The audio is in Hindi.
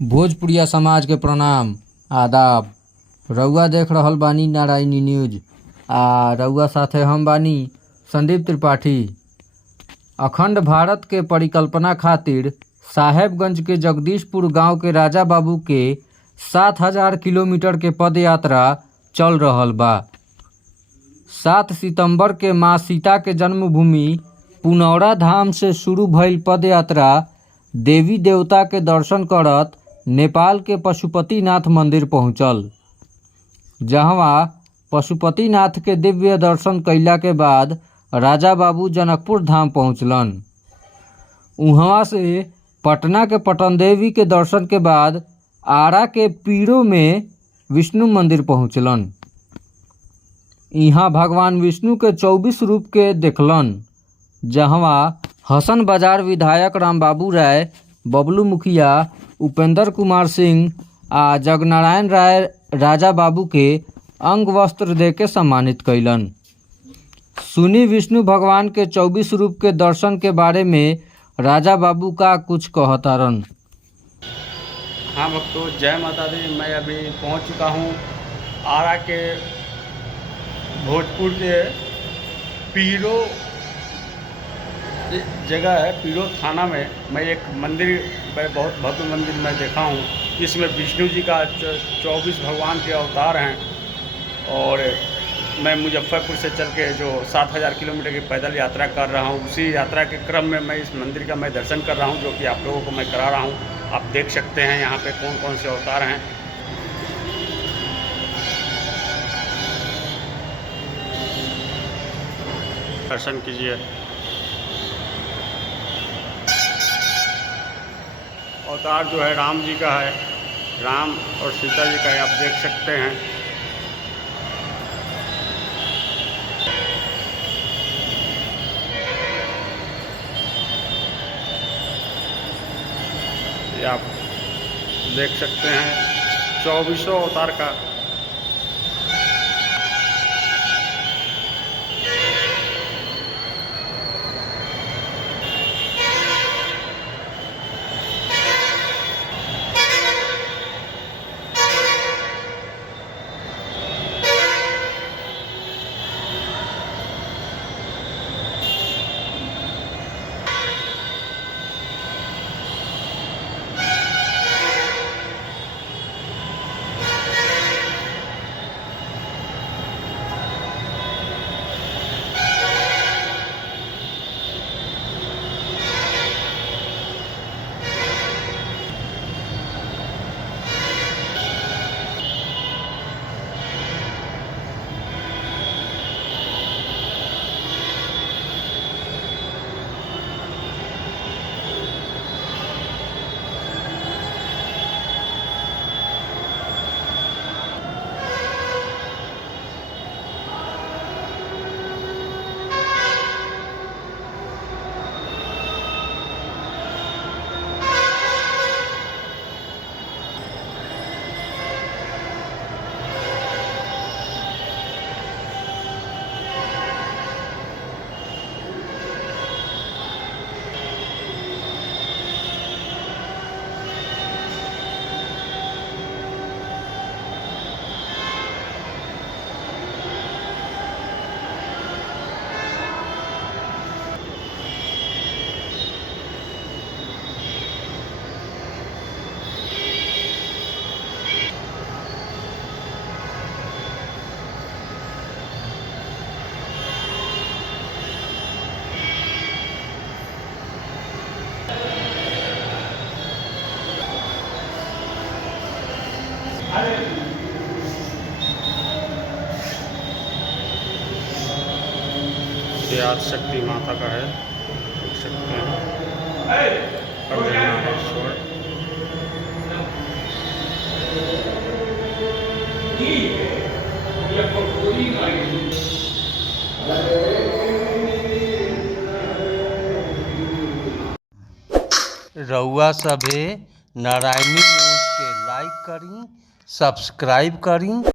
भोजपुरिया समाज के प्रणाम आदाब। रउआ देख रहल बानी नारायणी न्यूज आ रउआ साथे हम बानी संदीप त्रिपाठी। अखंड भारत के परिकल्पना खातिर साहेबगंज के जगदीशपुर गांव के राजा बाबू के 7000 किलोमीटर के पद यात्रा चल रहल बा। 7 सितंबर के माँ सीता के जन्मभूमि पुनौरा धाम से शुरू भइल पद यात्रा देवी देवता के दर्शन करत नेपाल के पशुपतिनाथ मंदिर पहुंचल, जहवा पशुपतिनाथ के दिव्य दर्शन कइला के बाद राजा बाबू जनकपुर धाम पहुंचलन। उहवा से पटना के पटन देवी के दर्शन के बाद आरा के पीरो में विष्णु मंदिर पहुंचलन। इहाँ भगवान विष्णु के 24 रूप के देखलन, जहवा हसन बाजार विधायक रामबाबू राय, बबलू मुखिया, उपेंद्र कुमार सिंह आ जगनारायण राय राजा बाबू के अंग वस्त्र दे के सम्मानित कैलन। सुनी विष्णु भगवान के 24 रूप के दर्शन के बारे में राजा बाबू का कुछ कहतारन। हाँ भक्तों, जय माता दी। मैं अभी पहुंच चुका हूं आरा के भोजपुर के पीरो जगह है, पीरो थाना में। मैं एक मंदिर, बहुत भव्य मंदिर मैं देखा हूँ। इसमें विष्णु जी का 24 भगवान के अवतार हैं। और मैं मुजफ्फरपुर से चल के जो 7000 किलोमीटर की पैदल यात्रा कर रहा हूँ, उसी यात्रा के क्रम में मैं इस मंदिर का मैं दर्शन कर रहा हूँ, जो कि आप लोगों को मैं करा रहा हूँ। आप देख सकते हैं यहाँ पे कौन कौन से अवतार हैं। दर्शन कीजिए। अवतार जो है राम जी का है, राम और सीता जी का है, आप देख सकते हैं। ये आप देख सकते हैं 24 अवतार का। ये आदिशक्ति माता का है, देख सकते हैं। अर्धनारीश्वर रउआ सभे नारायणी न्यूज के लाइक करी, सब्सक्राइब करी।